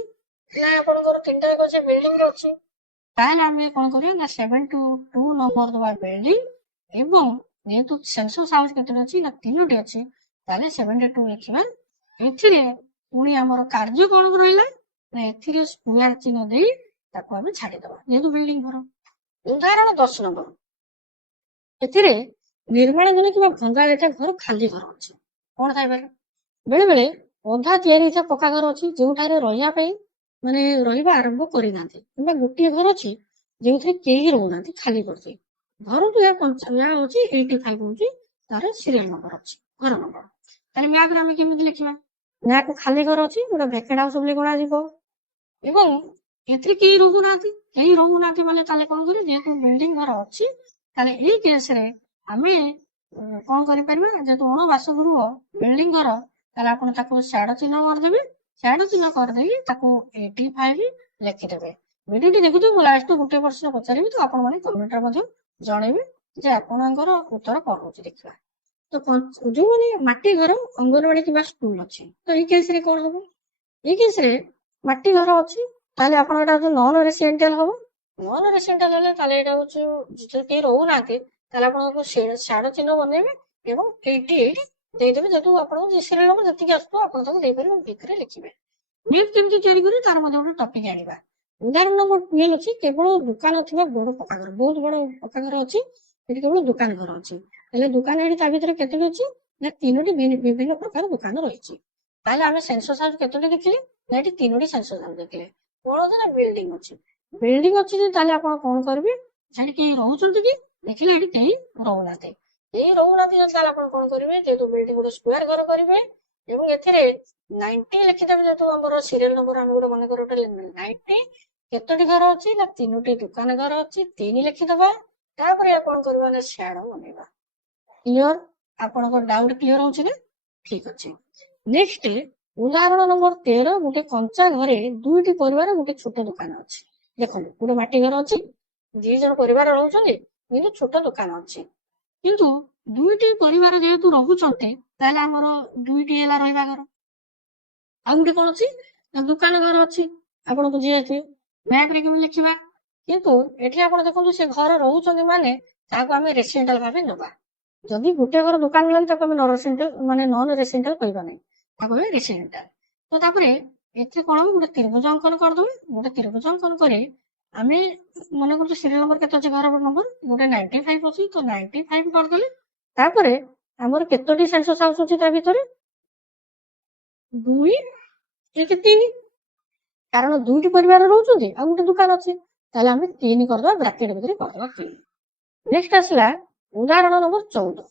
ନା ଆପଣଙ୍କର 3ଟା ଯାକ ଅଛି ବିଲ୍ଡିଂ ରେ ଅଛି। ତାହେଲେ ଆମେ କଣ କରିବା ନା 7-2 ନମ୍ବର ଦବା ବିଲ୍ଡିଂ, ଏବଂ ଯେହେତୁ ସେନ୍ସସ୍ ହାଉସ କେତେଟା ଅଛି ନା 3ଟି ଅଛି, ତାହେଲେ 72 ଲେଖିବା। ଏଥିରେ ପୁଣି ଆମର କାର୍ଯ୍ୟ କଣ ରହିଲା ନା ଏଥିରେ ସ୍କୋୟାର ଚିହ୍ନ ଦେଇ ତାକୁ ଆମେ ଛାଡିଦବା, ଯେହେତୁ ବିଲ୍ଡିଂ ଘର। ଉଦାହରଣ 10 ନମ୍ବର। ଏଥିରେ ନିର୍ମାଣାଧୀନ କିମ୍ବା ଭଙ୍ଗା ଯାଇଥିବା ଘର, ଖାଲି ଘର ଅଛି। କଣ ଥାଇପାରେ? ବେଳେ ବେଳେ ଅଧା ତିଆରି ହେଇଥିବା ପକ୍କା ଘର ଅଛି, ଯେଉଁଠାରେ ରହିବା ପାଇଁ ମାନେ ରହିବା ଆରମ୍ଭ କରିନାହାନ୍ତି, କିମ୍ବା ଗୋଟିଏ ଘର ଅଛି ଯେଉଁଥିରେ କେହି ରହୁନାହାନ୍ତି, ଖାଲି କରିଛି। ଘରକୁ ଏହା ହଉଛି 85 ହଉଛି ତାର ସିରିଏଲ ନମ୍ବର ଅଛି, ଘର ନମ୍ବର। ତାହେଲେ ମ୍ୟାପରେ ଆମେ କେମିତି ଲେଖିବା? ମ୍ୟାପ ଖାଲି ଘର ଅଛି, ଗୋଟେ ଭେକେଣ୍ଟ ହାଉସ ବୋଲି ଗଣାଯିବ, ଏବଂ ଏଥିରେ କେହି ରହୁନାହାନ୍ତି ମାନେ ତାହେଲେ କଣ କରିବେ, ଯେହେତୁ ବିଲ୍ଡିଂ ଘର ଅଛି, ତାହେଲେ ଏଇ କେସରେ ଆମେ କଣ କରିପାରିବା, ଯେହେତୁ ଅଣବାସଗୃହ ବିଲ୍ଡିଂ ଘର, ତାହେଲେ ଆପଣ ତାକୁ ସ୍ୟାଡୋ ଚିହ୍ନ କରିଦେବେ। ସ୍ୟାଡୋ ଚିହ୍ନ କରିଦେଇକି ତାକୁ 85 ଲେଖିଦେବେ। ଭିଡିଓଟି ଦେଖୁଥିବେ, ମୁଁ ଲାଷ୍ଟ ଗୋଟେ ପ୍ରଶ୍ନ ପଚାରିବି, ତ ଆପଣ ମାନେ କମେଣ୍ଟରେ ମଧ୍ୟ ଜଣେଇବେ ଯେ ଆପଣଙ୍କର ଉତ୍ତର କଣ ହଉଛି ଦେଖିବା। ତ ଯୋଉମାନେ ମାଟି ଘର, ଅଙ୍ଗନବାଡି କିମ୍ବା ସ୍କୁଲ ଅଛି, ତ ଏଇ କେସରେ କଣ ହବ? ଏଇ କେସରେ ମାଟି ଘର ଅଛି, ତାହେଲେ ଆପଣ ଏଟା ହଉଛି ନନ୍ ରେସିଡେଣ୍ଟାଲ ହବ। ନନ୍ ରେସିଡେଣ୍ଟାଲ ହେଲେ ତାହେଲେ ଏଇଟା ହଉଛି କେହି ରହୁନାହାନ୍ତି, ତାହେଲେ ଆପଣଙ୍କୁ ସ୍ୟାଡୋ ଚିହ୍ନ ବନେଇବେ ଏବଂ 88 ଦେଇଦେବେ। ଯେହେତୁ ଆପଣଙ୍କ ସିରିଏଲ ନମ୍ବର ଯେତିକି ଆସୁଥିବ ଆପଣ ତାକୁ ଦେଇପାରିବେ, ଭିତରେ ଲେଖିବେ। ମ୍ୟାପ୍ କେମିତି ତିଆରି କରିବେ ତାର ମଧ୍ୟ ଗୋଟେ ଟପିକ ଆଣିବା। ଉଦାହରଣ ନମ୍ବର 12 ଅଛି, କେବଳ ଦୋକାନ ଥିବା ବଡ ପକ୍କା ଘର। ବହୁତ ବଡ ପକ୍କା ଘର ଅଛି, ଏଠି କେବଳ ଦୋକାନ ଘର ଅଛି। ହେଲେ ଦୋକାନ ଏଠି ତା ଭିତରେ କେତୋଟି ଅଛି ନା 3ଟି ବିଭିନ୍ନ ପ୍ରକାର ଦୋକାନ ରହିଛି। ତାହେଲେ ଆମେ ସେନ୍ସସ୍ ହାଉସ କେତୋଟି ଦେଖିଲେ ନା ଏଠି 3ଟି ସେନ୍ସସ୍ ହାଉସ ଦେଖିଲେ। କଣ ଅଛି ନା ବିଲ୍ଡିଂ ଅଛି। ବିଲ୍ଡିଂ ଅଛି ତାହେଲେ ଆପଣ କଣ କରିବେ, ସେଠି କେହି ରହୁଛନ୍ତି କି? ଦେଖିଲେ ଏଠି କେହି ରହୁନାହାନ୍ତି। ତାହେଲେ ଆପଣ କଣ କରିବେ, ଯେହେତୁ ବିଲ୍ଡିଂ ଗୋଟେ ସ୍କୋୟାର ଘର କରିବେ, ଏବଂ ଏଥିରେ 90 ଲେଖିଦେବେ। ଯେହେତୁ ଆମର ସିରିଏଲ ନମ୍ବର ଆମେ ଗୋଟେ ମନେକର ଗୋଟେ 90, କେତୋଟି ଘର ଅଛି ନା 3ଟି ଦୋକାନ ଘର ଅଛି, 3 ଲେଖିଦବା। ତାପରେ ଆପଣ କରିବା ନା ସ୍ୟାଡୋ ବନେଇବା। କ୍ଲିୟର? ଆପଣଙ୍କ ଡାଉଟ କ୍ଲିୟର ହଉଛି ନା? ଠିକ ଅଛି। ନେକ୍ସଟ ଉଦାହରଣ ନମ୍ବର 13। ଗୋଟେ କଞ୍ଚା ଘରେ 2ଟି ପରିବାର, ଗୋଟେ ଛୋଟ ଦୋକାନ ଅଛି। ଦେଖନ୍ତୁ, ଗୋଟେ ମାଟି ଘର ଅଛି, 2 ଜଣ ପରିବାର ରହୁଛନ୍ତି, କିନ୍ତୁ ଛୋଟ ଦୋକାନ ଅଛି। କିନ୍ତୁ 2ଟି ପରିବାର ଯେହେତୁ ରହୁଛନ୍ତି, ତାହେଲେ ଆମର 2ଟି ହେଲା ରହିବା ଘର, ଆଉ ଗୋଟେ କଣ ଅଛି ନା ଦୋକାନ ଘର ଅଛି। ଆପଣ ବୁଝିଯାଇଥିବେ। ମ୍ୟାପରେ କେମିତି ଲେଖିବା? କିନ୍ତୁ ଏଠି ଆପଣ ଦେଖନ୍ତୁ, ସେ ଘର ରହୁଛନ୍ତି ମାନେ ତାହାକୁ ଆମେ ରେସିଡେଣ୍ଟାଲ ଭାବେ ନେବା। ଯଦି ଗୋଟେ ଘର ଦୋକାନ ହେଲାଣି, ତାକୁ ଆମେ ନନ୍ ରେସିଡେଣ୍ଟାଲ କହିବା ନାହିଁ, ତାକୁ ଆମେ ରେସିଡେଣ୍ଟାଲ। ତ ତାପରେ ଏଥିରେ କଣ ହବ, ଗୋଟେ ତ୍ରିଭୁଜ ଅଙ୍କନ କରିଦେବେ। ଗୋଟେ ତ୍ରିଭୁଜ ଅଙ୍କନ କରି ଆମେ ମନେ କରୁଛୁ ସିରିଏଲ ନମ୍ବର କେତେ ଅଛି, ଘର ନମ୍ବର ଗୋଟେ 95 ଅଛି, ତ 95 କରିଦେଲେ। ତାପରେ ଆମର କେତୋଟି ସେନ୍ସସ୍ ହାଉସ ଅଛି ତା ଭିତରେ? 2, 1, 3। କାରଣ 2ଟି ପରିବାର ରହୁଛନ୍ତି ଆଉ ଗୋଟେ ଦୋକାନ ଅଛି, ତାହେଲେ ଆମେ 3 କରିଦବା, ବ୍ରାକେଟ ଭିତରେ କରିଦବା 3। ନେକ୍ସଟ ଆସିଲା ଉଦାହରଣ ନମ୍ବର 14।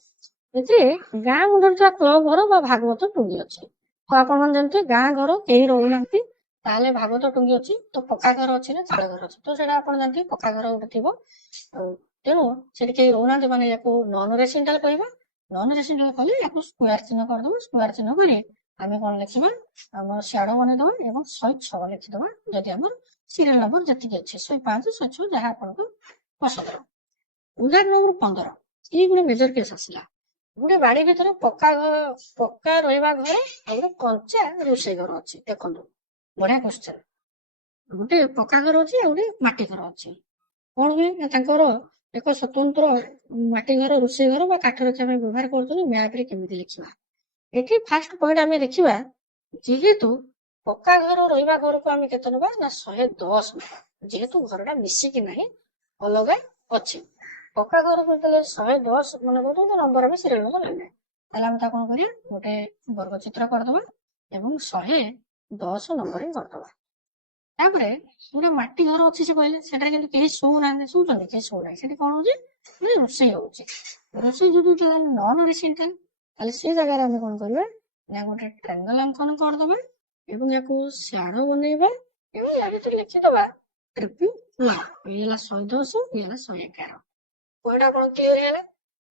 ଏଥିରେ ଗାଁ ମୁଣ୍ଡରେ ଥିବା କ୍ଲବ ଘର ବା ଭାଗବତ ଟୁଙ୍ଗି ଅଛି। ତ ଆପଣ ମାନେ ଜାଣିଥିବେ, ଗାଁ ଘର କେହି ରହୁନାହାନ୍ତି, ତାହେଲେ ଭାଗବତ ଟୁଙ୍ଗି ଅଛି ତ ପକ୍କା ଘର ଅଛି ନା ଚାଳ ଘର ଅଛି, ତ ସେଇଟା ଆପଣ ଜାଣିଥିବେ ପକ୍କା ଘର ଗୋଟେ ଥିବ। ତେଣୁ ସେଠି କେହି ରହୁନାହାନ୍ତି, ମାନେ ୟାକୁ ନନ୍ ରେସିଡେଣ୍ଟାଲ କହିବା। ନନ୍ ରେସିଡେଣ୍ଟାଲ କଲେ ୟାକୁ ସ୍କୋୟାର ଚିହ୍ନ କରିଦବା। ସ୍କୋୟାର ଚିହ୍ନ କରି ଆମେ କଣ ଲେଖିବା, ଆମର ସ୍ୟାଡୋ ବନେଇଦବା ଏବଂ 106 ଲେଖିଦବା। ଯଦି ଆମର ସିରିଏଲ ନମ୍ବର ଯେତିକି ଅଛି 105, 106 ଯାହା ଆପଣଙ୍କ ପସନ୍ଦ। ଉଦାହରଣ ନମ୍ବର 15, ଏଇ ଗୋଟେ ମେଜର କେସ୍ ଆସିଲା। ଗୋଟେ ବାଡି ଭିତରେ ପକ୍କା ରହିବା ଘର ଆଉ ଗୋଟେ କଞ୍ଚା ରୋଷେଇ ଘର ଅଛି। ଦେଖନ୍ତୁ ବଢିଆ କ୍ୱେଶ୍ଚନ। ଗୋଟେ ପକ୍କା ଘର ଅଛି ଆଉ ଗୋଟେ ମାଟି ଘର ଅଛି। କଣ ହୁଏ ନା ତାଙ୍କର ଏକ ସ୍ୱତନ୍ତ୍ର ମାଟି ଘର ରୋଷେଇ ଘର ବା କାଠ ରକ୍ଷା ପାଇଁ ବ୍ୟବହାର କରୁଛନ୍ତି। ମ୍ୟାପରେ କେମିତି ଲେଖିବା? ଏଠି ଫାଷ୍ଟ ପଏଣ୍ଟ ଆମେ ଦେଖିବା, ଯେହେତୁ ପକ୍କା ଘର ରହିବା ଘରକୁ ଆମେ କେତେ ନେବା ନା 110 ନେବା। ଯେହେତୁ ଘରଟା ମିଶିକି ନାହିଁ, ଅଲଗା ଅଛି। ପକ୍କା ଘରକୁ ଯେତେବେଳେ 110 ମନେ କରୁଛନ୍ତି ନମ୍ବର ଆମେ ସିରିଏଲ ନମ୍ବର ନେବେ, ତାହେଲେ ଆମେ ତାକୁ କଣ କରିବା, ଗୋଟେ ବର୍ଗ ଚିତ୍ର କରିଦବା ଏବଂ 110 ନମ୍ବରିଂ କରିଦବା। ତାପରେ ଗୋଟେ ମାଟି ଘର ଅଛି ସେ କହିଲେ, ସେଟାରେ କିନ୍ତୁ କେହି ଶୋଉନାହାନ୍ତି। ଶୋଉଛନ୍ତି? କେହି ଶୋଉନାହାନ୍ତି। ସେଠି କଣ ହଉଛି ନା ରୋଷେଇ ହଉଛି। ରୋଷେଇ ଯଦି ନନ୍ ରେସିଡେଣ୍ଟାଲ, ତାହେଲେ ସେ ଜାଗାରେ ଆମେ କଣ କରିବା ନା ଗୋଟେ ଟ୍ରାଙ୍ଗଲ ଅଙ୍କନ କରିଦବା ଏବଂ ୟାକୁ ସ୍ୟାଡୋ ବନେଇବା ଏବଂ ୟା ଭିତରେ ଲେଖିଦବା ଟ୍ରିପଲ ଲ। ଇଏ ହେଲା 110, ଇଏ ହେଲା 111। ପଏଣ୍ଟ ଆପଣ କ୍ଲିୟର ହେଲା।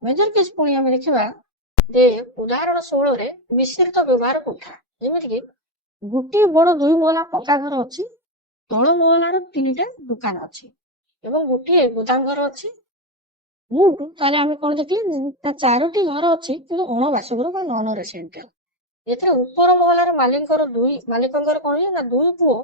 ମେଜର କେସ୍ ପୁଣି ଆମେ ଦେଖିବା ଯେ ଉଦାହରଣ 16ରେ ମିଶ୍ରିତ ବ୍ୟବହାର କୋଠା। ଯେମିତିକି ଗୋଟିଏ ବଡ 2 ମହଲା ପକ୍କା ଘର ଅଛି, ତଳ ମହଲାର 3ଟା ଦୋକାନ ଅଛି ଏବଂ ଗୋଟିଏ ଗୋଦାମ ଘର ଅଛି। ତାହେଲେ ଆମେ କଣ ଦେଖିଲେ ନା 4ଟି ଘର ଅଛି କିନ୍ତୁ ଅଣ ବାସଗୃହ ବା ନନ୍ ରେସିଡେଣ୍ଟାଲ। ଏଥିରେ ଉପର ମହଲାର ମାଲିକଙ୍କର କଣ ହୁଏ ନା 2 ପୁଅ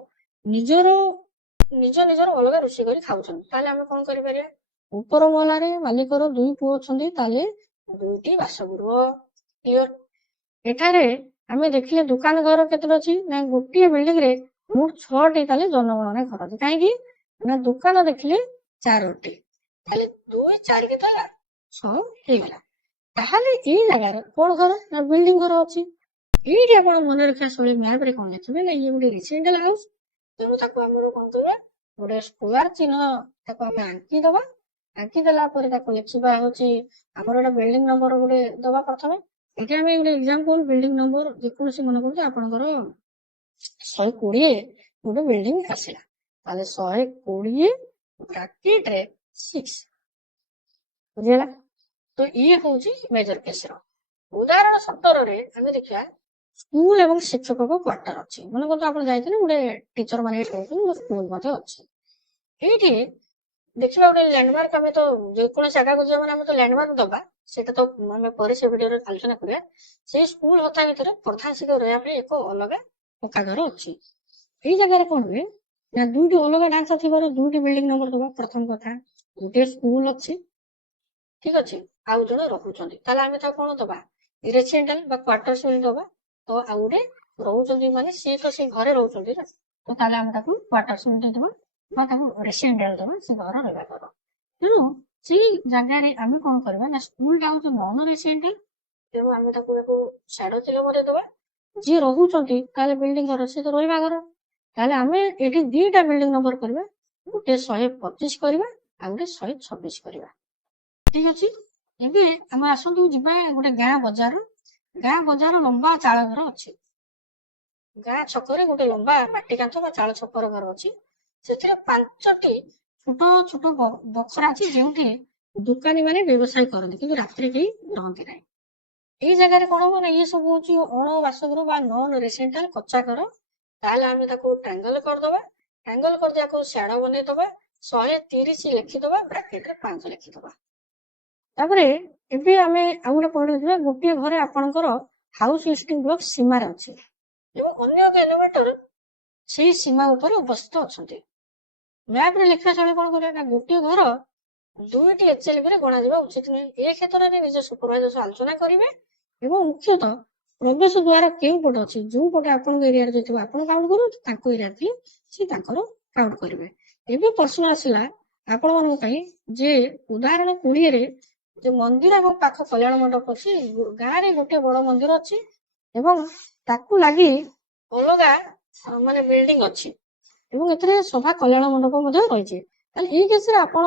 ନିଜର ଅଲଗା ରୋଷେଇ କରି ଖାଉଛନ୍ତି। ତାହେଲେ ଆମେ କଣ କରିପାରିବା, ଉପର ମହଲାରେ ମାଲିକର 2 ପୁଅ ଅଛନ୍ତି, ତାହେଲେ 2ଟି ବାସଗୃହ। କ୍ଲିୟର? ଏଠାରେ ଆମେ ଦେଖିଲେ ଦୋକାନ ଘର କେତେଟା ଅଛି ନା ଗୋଟିଏ ବିଲ୍ଡିଂ ରେ ମୋଟ 6ଟି ତାହେଲେ ଜନଗଣନା ଘର ଅଛି। କାହିଁକି ନା ଦୋକାନ ଦେଖିଲେ 4ଟି, ତାହେଲେ 2 4 କେତେ 6 ହେଇଗଲା। ତାହେଲେ ଏଇ ଜାଗାରେ କଣ ଘର ନା ବିଲ୍ଡିଂ ଘର ଅଛି। ଏଇଠି ଆପଣ ମନେ ରଖିବା ଶୈଳୀ ମ୍ୟାପରେ କଣ ଲେଖିବେ ନା ଇଏ ଗୋଟେ ରେସିଡେଣ୍ଟାଲ ହାଉସ, ତେଣୁ ତାକୁ ଆମର କଣ କରିବା, ଗୋଟେ ସ୍କୋୟାର ଚିହ୍ନ ତାକୁ ଆମେ ଆଙ୍କିଦବା। ଆଙ୍କି ଦେଲା ପରେ ତାକୁ ଲେଖିବା ହଉଛି ଆମର ଗୋଟେ ବିଲ୍ଡିଂ ନମ୍ବର ଗୋଟେ ଦବା। ପ୍ରଥମେ ଏଠି ଆମେ ଗୋଟେ ଏକ୍ସାମ୍ପଲ ବିଲ୍ଡିଂ ନମ୍ବର ଯେକୌଣସି ମନେ କରୁଛୁ, ଆପଣଙ୍କର 120 ଗୋଟେ ବିଲ୍ଡିଂ ଆସିଲା, ତାହେଲେ 120 ବ୍ରାକେଟରେ 6 ବୁଝିଗଲା। ତ ଇଏ ହଉଛି ମେଜର କେସର। ଉଦାହରଣ 17ରେ ଆମେ ଦେଖିବା ସ୍କୁଲ ଏବଂ ଶିକ୍ଷକଙ୍କ କ୍ୱାର୍ଟର ଅଛି। ମନେ କରନ୍ତୁ ଆପଣ ଯାଇଥିଲେ, ଗୋଟେ ଟିଚର ମାନେ ଏଠି ରହୁଛନ୍ତି, ସ୍କୁଲ ମଧ୍ୟ ଅଛି। ଏଇଠି ଦେଖିବା ଗୋଟେ ଲ୍ୟାଣ୍ଡମାର୍କ, ଆମେ ତ ଯେକୌଣସି ଜାଗାକୁ ଯିବା ମାନେ ଆମେ ତ ଲ୍ୟାଣ୍ଡମାର୍କ ଦବା, ସେଟା ତ ଆମେ ପରେ ସେ ଭିଡିଓରେ ଆଲୋଚନା କରିବା। ସେଇ ସ୍କୁଲ ହତା ଭିତରେ ପ୍ରଧାନ ଶିକ୍ଷକ ରହିବା ପାଇଁ ଏକ ଅଲଗା ପକ୍କା ଘର ଅଛି। ଏଇ ଜାଗାରେ କଣ ହୁଏ ନା 2ଟି ଅଲଗା ଢାଞ୍ଚା ଥିବାରୁ 2ଟି ବିଲ୍ଡିଂ ନମ୍ବର ଦବା। ପ୍ରଥମ କଥା, ଗୋଟିଏ ସ୍କୁଲ ଅଛି, ଠିକ ଅଛି, ଆଉ ଜଣେ ରହୁଛନ୍ତି, ତାହେଲେ ଆମେ ତାକୁ କଣ ଦବା, ରେସିଡେଣ୍ଟାଲ ବା କ୍ୱାର୍ଟର୍ସ ବୋଲି ଦବା। ତ ଆଉ ଗୋଟେ ରହୁଛନ୍ତି ମାନେ ସିଏ ତ ସେ ଘରେ ରହୁଛନ୍ତି ନା, ତ ତାହେଲେ ଆମେ ତାକୁ କ୍ୱାର୍ଟର୍ସ ବୋଲି ଦେଇଦବା ବା ତାକୁ ରେସିଡେଣ୍ଟାଲ ଦବା, ସେ ଘର ରହିବା ଘର। ତେଣୁ ସେଇ ଜାଗାରେ ଆମେ କଣ କରିବା ନା ସ୍କୁଲଟା ହଉଛି ନନ୍ ରେସିଡେଣ୍ଟାଲ, ତେଣୁ ଆମେ ତାକୁ ସ୍ୟାଡୋ ଚିହ୍ନ ବନେଇଦବା। ଯିଏ ରହୁଛନ୍ତି ତାହେଲେ ବିଲ୍ଡିଂ ଘର, ସେ ତ ରହିବା ଘର, ତାହେଲେ ଆମେ ଏଠି 2ଟା ବିଲ୍ଡିଂ ନମ୍ବର କରିବା, ଗୋଟେ 125 କରିବା ଆଉ ଗୋଟେ 126 କରିବା। ଠିକ ଅଛି। ଏବେ ଆମେ ଆସନ୍ତୁ ଯିବା ଗୋଟେ ଗାଁ ବଜାର ଲମ୍ବା ଚାଳ ଘର ଅଛି। ଗାଁ ଛକରେ ଗୋଟେ ଲମ୍ବା ମାଟି କାନ୍ଥ ବା ଚାଳ ଛପର ଘର ଅଛି। ସେଥିରେ 5ଟି ଛୋଟ ଛୋଟ ବଖରା ଅଛି, ଯେଉଁଠି ଦୋକାନୀ ମାନେ ବ୍ୟବସାୟ କରନ୍ତି କିନ୍ତୁ ରାତିରେ କେହି ରହନ୍ତି ନାହିଁ। ଏଇ ଜାଗାରେ କଣ ହବ ନା ଇଏ ସବୁ ହଉଛି ଅଣ ବାସଗୃହ ବା ନନ୍ ରେସିଡେଣ୍ଟାଲ କଚ୍ଚା ଘର। ତାହେଲେ ଆମେ ତାକୁ ଟ୍ରାଙ୍ଗଲ କରିଦବା। ଟ୍ରାଙ୍ଗଲ କରିଦେବା, ସ୍ୟାଡୋ ବନେଇଦବା, 130 ଲେଖିଦବା, ବ୍ରାକେଟରେ 5 ଲେଖିଦବା। ତାପରେ ଏବେ ଆମେ ଆଉ ଗୋଟେ ପଏଣ୍ଟ ଦେଖିବା, ଗୋଟିଏ ଘରେ ଆପଣଙ୍କର ହାଉସ ଲିଷ୍ଟିଂ ବ୍ଲକ ସୀମାରେ ଅଛି ଏବଂ ଅନ୍ୟ ଏକ ଏଲିମେଣ୍ଟର ସେଇ ସୀମା ଉପରେ ଉପସ୍ଥିତ ଅଛନ୍ତି। ମ୍ୟାପରେ ଲେଖିବା ଶୈଳୀ କଣ କରିବା ନା ଗୋଟିଏ ଘର 2ଟି HLBରେ ଗଣାଯିବା ଉଚିତ ନୁହେଁ। ଏ କ୍ଷେତ୍ରରେ ନିଜ ସୁପରଭାଇଜର ସହ ଆଲୋଚନା କରିବେ ଏବଂ ମୁଖ୍ୟତଃ ପ୍ରବେଶ ଦ୍ୱାର କେଉଁ ପଟେ ଅଛି, ଯୋଉ ପଟେ ଆପଣଙ୍କ ଏରିଆରେ ଯାଇଥିବ ଆପଣ କାଉଣ୍ଟ କରନ୍ତୁ, ତାଙ୍କ ଏରିଆରେ ଥିଲେ ସେ ତାଙ୍କର କାଉଣ୍ଟ କରିବେ। ଏବେ ପ୍ରଶ୍ନ ଆସିଲା ଆପଣମାନଙ୍କ ପାଇଁ ଯେ ଉଦାହରଣ 20ରେ ଯେ ମନ୍ଦିର ଏବଂ ପାଖ କଲ୍ୟାଣ ମଣ୍ଡପ ଅଛି। ଗାଁରେ ଗୋଟେ ବଡ ମନ୍ଦିର ଅଛି ଏବଂ ତାକୁ ଲାଗି ଅଲଗା ମାନେ ବିଲ୍ଡିଂ ଅଛି ଏବଂ ଏଥିରେ ସଭା କଲ୍ୟାଣ ମଣ୍ଡପ ମଧ୍ୟ ରହିଛି। ତାହେଲେ ଏଇ କେସରେ ଆପଣ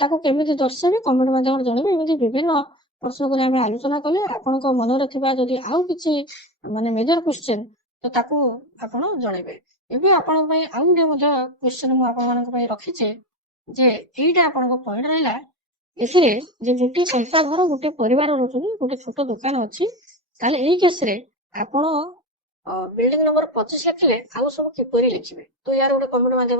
ତାକୁ କେମିତି ଦର୍ଶାଇବେ କମେଣ୍ଟ ମାଧ୍ୟମରେ ଜଣାଇବେ। ଏମିତି ବିଭିନ୍ନ ପ୍ରଶ୍ନକୁ ନେଇ ଆମେ ଆଲୋଚନା କଲେ। ଆପଣଙ୍କ ମନରେ ଥିବା ଯଦି ଆଉ କିଛି ମାନେ ମେଜର କ୍ୱେଶ୍ଚନ ତ ତାକୁ ଆପଣ ଜଣାଇବେ। ଏବେ ଆପଣଙ୍କ ପାଇଁ ଆଉ ଗୋଟେ ମଧ୍ୟ କ୍ୱେଶ୍ଚନ ମୁଁ ଆପଣମାନଙ୍କ ପାଇଁ ରଖିଛି ଯେ ଏଇଟା ଆପଣଙ୍କ ପଏଣ୍ଟ ରହିଲା ଏଥିରେ ଯେ ଗୋଟେ ଟଙ୍କା ଘର ଗୋଟେ ପରିବାର ରହୁଛନ୍ତି, ଗୋଟେ ଛୋଟ ଦୋକାନ ଅଛି, ତାହେଲେ ଏଇ କେସରେ ଆପଣ ବିଲ୍ଡିଂ ନମ୍ବର 25 ଲେଖିଲେ ଆଉ ସବୁ କିପରି ଲେଖିବେ? ତ ୟାର ଗୋଟେ କମେଣ୍ଟ ମାଧ୍ୟମରେ